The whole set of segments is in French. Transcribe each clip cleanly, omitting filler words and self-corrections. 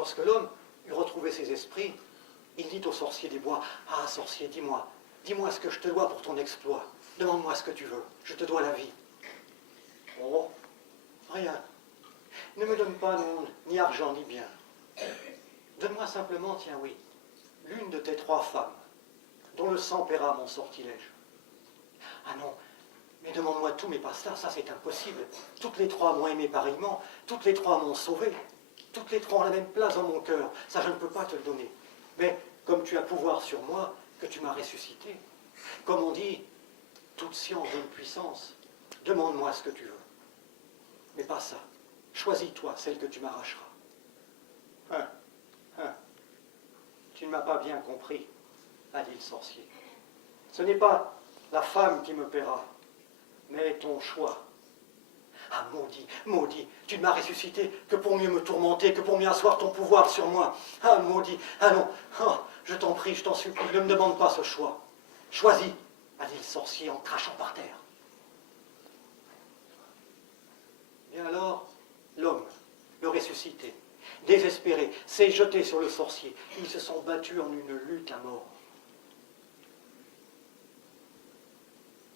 Lorsque l'homme eut retrouvé ses esprits, il dit au sorcier des bois, « Ah, sorcier, dis-moi ce que je te dois pour ton exploit. Demande-moi ce que tu veux, je te dois la vie. » « Oh, rien. Ne me donne pas, non, ni argent, ni bien. Donne-moi simplement, tiens oui, l'une de tes 3 femmes, dont le sang paiera mon sortilège. » « Ah non, mais demande-moi tout, mais pas ça c'est impossible. Toutes les 3 m'ont aimé pareillement, toutes les 3 m'ont sauvé, toutes les 3 ont la même place dans mon cœur, ça je ne peux pas te le donner. Mais comme tu as pouvoir sur moi, que tu m'as ressuscité, comme on dit, toute science donne puissance, demande-moi ce que tu veux. Mais pas ça, choisis-toi celle que tu m'arracheras. Tu ne m'as pas bien compris, a dit le sorcier. Ce n'est pas la femme qui me paiera, mais ton choix. Ah, maudit, maudit, tu ne m'as ressuscité que pour mieux me tourmenter, que pour mieux asseoir ton pouvoir sur moi. Ah, maudit, ah non, oh, je t'en prie, je t'en supplie, ne me demande pas ce choix. Choisis, a dit le sorcier en crachant par terre. Et alors, l'homme, le ressuscité, désespéré, s'est jeté sur le sorcier. Ils se sont battus en une lutte à mort.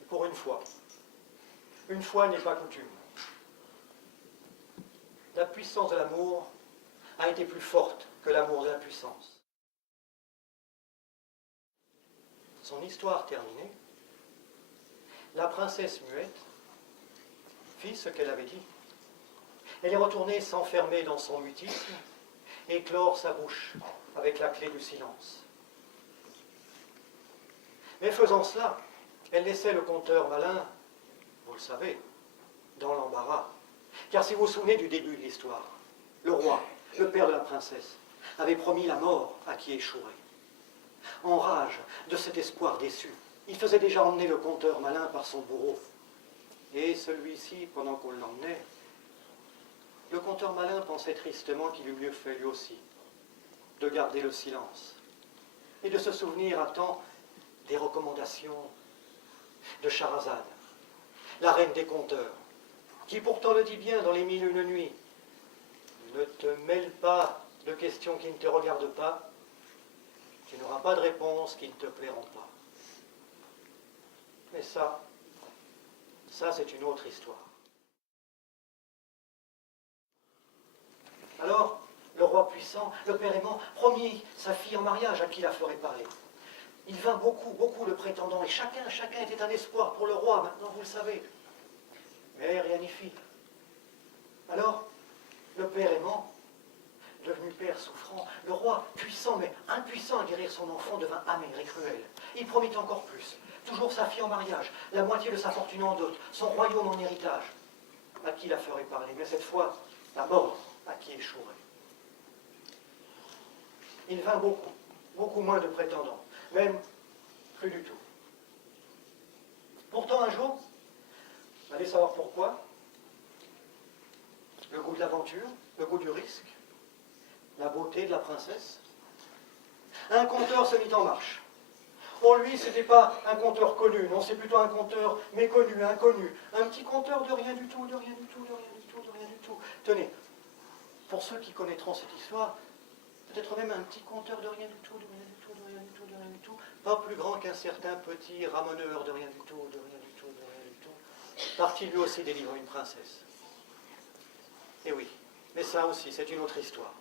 Et pour une fois n'est pas coutume, la puissance de l'amour a été plus forte que l'amour de la puissance. Son histoire terminée, la princesse muette fit ce qu'elle avait dit. Elle est retournée s'enfermer dans son mutisme et clore sa bouche avec la clé du silence. Mais faisant cela, elle laissait le conteur malin, vous le savez, dans l'embarras. Car si vous vous souvenez du début de l'histoire, le roi, le père de la princesse, avait promis la mort à qui échouerait. En rage de cet espoir déçu, il faisait déjà emmener le conteur malin par son bourreau. Et celui-ci, pendant qu'on l'emmenait, le conteur malin pensait tristement qu'il eût mieux fait lui aussi de garder le silence et de se souvenir à temps des recommandations de Scheherazade, la reine des conteurs, qui pourtant le dit bien dans les 1001 nuits. Ne te mêle pas de questions qui ne te regardent pas, tu n'auras pas de réponses qui ne te plairont pas. Mais ça c'est une autre histoire. Alors, le roi puissant, le père aimant, promit sa fille en mariage à qui la ferait parler. Il vint beaucoup de prétendants, et chacun était un espoir pour le roi, maintenant vous le savez. Mais rien n'y fit. Alors, le père aimant, devenu père souffrant, le roi puissant mais impuissant à guérir son enfant, devint amer et cruel. Il promit encore plus, toujours sa fille en mariage, la moitié de sa fortune en dot, son royaume en héritage. À qui la ferait parler, mais cette fois, la mort à qui échouerait. Il vint beaucoup moins de prétendants, même plus du tout. Pourtant un jour, allez savoir pourquoi, le goût de l'aventure, le goût du risque, la beauté de la princesse, un conteur se mit en marche. Pour lui, ce n'était pas un conteur connu, non, c'est plutôt un conteur méconnu, inconnu, un petit conteur de rien du tout, de rien du tout, de rien du tout, de rien du tout. Tenez, pour ceux qui connaîtront cette histoire, peut-être même un petit conteur de rien du tout, de rien du tout, de rien du tout, de rien du tout, pas plus grand qu'un certain petit ramoneur de rien du tout, de rien du tout, de rien du tout, parti lui aussi délivrer une princesse. Et oui, mais ça aussi, c'est une autre histoire.